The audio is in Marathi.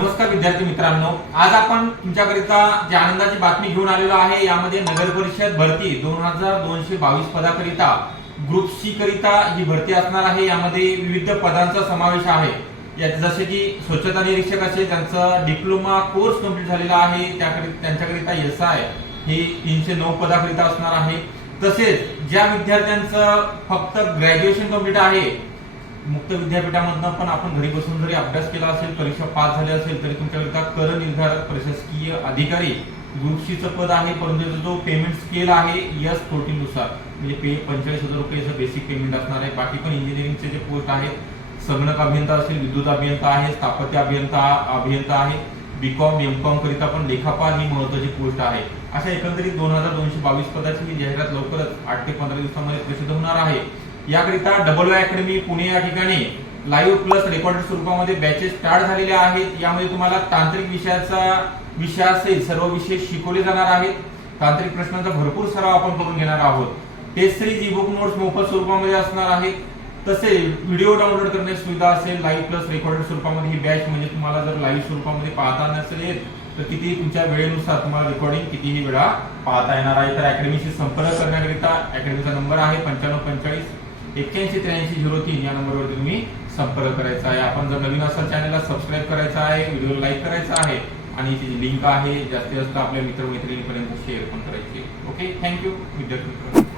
नमस्कार विद्यार्थी मित्रांनो, आज आपण तुमच्याकरिता जी आनंदाची बातमी घेऊन आलेलो आहे यामध्ये नगर परिषद भरती 2222 पदाकरिता ग्रुप सी करिता ही भरती असणार आहे। यामध्ये विविध पदांचा समावेश आहे। यात जसे की स्वच्छता निरीक्षक असेल, त्यांचा डिप्लोमा कोर्स कंप्लीट झालेला आहे, त्यांच्याकरिता एसआय हे 309 पदाकरिता असणार आहे। तसेच ज्या विद्यार्थ्यांचं फक्त ग्रॅज्युएशन कंप्लीट आहे, मुक्त विद्यापीठामधून पण आपण घरी बसून जरी अभ्यास केला असेल, परीक्षा पास झाली असेल, तरी तुमच्याकरिता कर निर्धारक प्रशासकीय अधिकारी ग्रुप सी चं पद आहे। परंतु जो पेमेंट स्केल आहे S14 नुसार म्हणजे 45,000 रुपये बेसिक पेमेंट असणार आहे। बाकी पण इंजिनिअरिंगचे जे पोस्ट आहेत, संगणक अभियंता असेल, विद्युत अभियंता आहे, स्थापत्य अभियंता आहे, बीकॉम एमकॉम करिता पण लेखापाल ही महत्त्वाची पोस्ट आहे। अशा एकंदरीत 2222 पदाची ही जाहिरात लवकरच 8 ते 15 दिवसांमध्ये प्रसिद्ध होणार आहे। याकरिता डबल अकॅडमी पुणे या ठिकाणी लाईव्ह प्लस रेकॉर्डेड स्वरूपामध्ये बॅचेस स्टार्ट झालेले आहेत। यामध्ये तुम्हाला तांत्रिक विषय असेल सर्व विषय शिकवले जाणार आहेत। तांत्रिक प्रश्नांचा भरपूर सराव आपण करून घेणार आहोत। Test series e book notes मोफत स्वरूपामध्ये असणार आहेत। तसेच व्हिडिओ डाउनलोड करण्याची सुविधा असेल लाईव्ह प्लस रेकॉर्डेड स्वरूपामध्ये ही बॅच, म्हणजे तुम्हाला जर लाईव्ह स्वरूपामध्ये पाहता नसेल तर किती तुमच्या वेळेनुसार तुम्हाला रेकॉर्डिंग कितीही वेळा पाहता येणार आहे। तर अकॅडमीशी संपर्क करण्याकरिता अकॅडमीचा नंबर आहे 9545 818303 या नंबरवर तुम्ही संपर्क करायचा आहे। आपण जर नवीन असाल चॅनलला सबस्क्राइब करायचा आहे, व्हिडिओला लाईक करायचा आहे आणि जी लिंक आहे जास्तीत जास्त आपल्या मित्रमैत्रिणींपर्यंत शेअर पण करायची। ओके, थँक्यू विद्यार्थी मित्रांनो।